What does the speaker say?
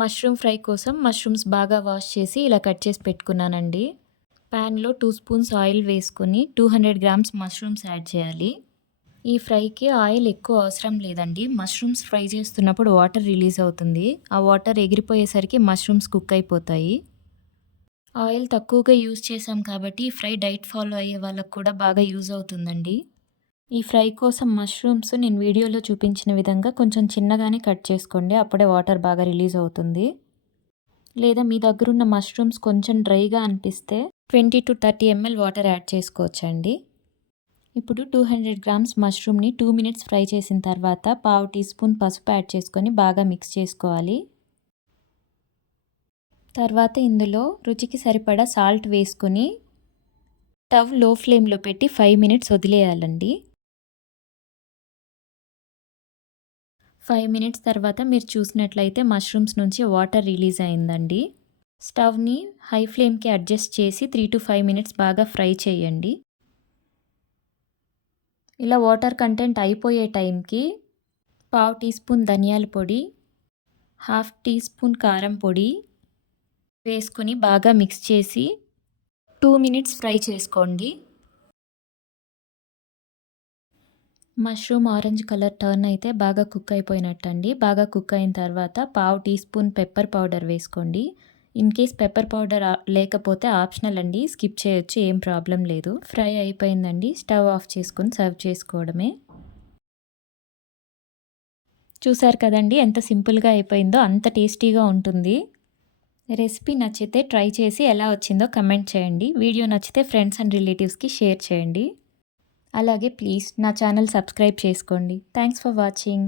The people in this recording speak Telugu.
మష్రూమ్ ఫ్రై కోసం మష్రూమ్స్ బాగా వాష్ చేసి ఇలా కట్ చేసి పెట్టుకున్నానండి. ప్యాన్లో 2 స్పూన్స్ ఆయిల్ వేసుకొని 200 గ్రామ్స్ మష్రూమ్స్ యాడ్ చేయాలి. ఈ ఫ్రైకి ఆయిల్ ఎక్కువ అవసరం లేదండి. మష్రూమ్స్ ఫ్రై చేస్తున్నప్పుడు వాటర్ రిలీజ్ అవుతుంది. ఆ వాటర్ ఎగిరిపోయేసరికి మష్రూమ్స్ కుక్ అయిపోతాయి. ఆయిల్ తక్కువగా యూజ్ చేసాం కాబట్టి ఈ ఫ్రై డైట్ ఫాలో అయ్యే వాళ్ళకు కూడా బాగా యూజ్ అవుతుందండి. ఈ ఫ్రై కోసం మష్రూమ్స్ నేను వీడియోలో చూపించిన విధంగా కొంచెం చిన్నగానే కట్ చేసుకోండి. అప్పుడే వాటర్ బాగా రిలీజ్ అవుతుంది. లేదా మీ దగ్గరున్న మష్రూమ్స్ కొంచెం డ్రైగా అనిపిస్తే 20 to 30 ml వాటర్ యాడ్ చేసుకోవచ్చండి. ఇప్పుడు 200 గ్రామ్స్ మష్రూమ్ని 2 మినిట్స్ ఫ్రై చేసిన తర్వాత 1/2 టీ స్పూన్ పసుపు యాడ్ చేసుకొని బాగా మిక్స్ చేసుకోవాలి. తర్వాత ఇందులో రుచికి సరిపడా సాల్ట్ వేసుకొని స్టవ్ లో ఫ్లేమ్లో పెట్టి 5 మినిట్స్ వదిలేయాలండి. 5 మినిట్స్ తర్వాత మీరు చూసినట్లయితే మష్రూమ్స్ నుంచి వాటర్ రిలీజ్ అయిందండి. స్టవ్ని హై ఫ్లేమ్కి అడ్జస్ట్ చేసి 3 to 5 మినిట్స్ బాగా ఫ్రై చేయండి. ఇలా వాటర్ కంటెంట్ అయిపోయే టైంకి 1/2 టీ స్పూన్ ధనియాల పొడి, 1/2 టీ స్పూన్ కారం పొడి వేసుకొని బాగా మిక్స్ చేసి 2 మినిట్స్ ఫ్రై చేసుకోండి. మష్రూమ్ ఆరెంజ్ కలర్ టర్న్ అయితే బాగా కుక్ అయిపోయినట్టండి. బాగా కుక్ అయిన తర్వాత 1/2 టీ స్పూన్ పెప్పర్ పౌడర్ వేసుకోండి. ఇన్ కేస్ పెప్పర్ పౌడర్ లేకపోతే ఆప్షనల్ అండి, స్కిప్ చేయొచ్చు, ఏం ప్రాబ్లం లేదు. ఫ్రై అయిపోయిందండి. స్టవ్ ఆఫ్ చేసుకొని సర్వ్ చేసుకోవడమే. చూసారు కదండి ఎంత సింపుల్గా అయిపోయిందో, అంత టేస్టీగా ఉంటుంది. రెసిపీ నచ్చితే ట్రై చేసి ఎలా వచ్చిందో కమెంట్ చేయండి. వీడియో నచ్చితే ఫ్రెండ్స్ అండ్ రిలేటివ్స్కి షేర్ చేయండి. అలాగే ప్లీజ్ నా ఛానల్ సబ్స్క్రైబ్ చేసుకోండి. Thanks for watching.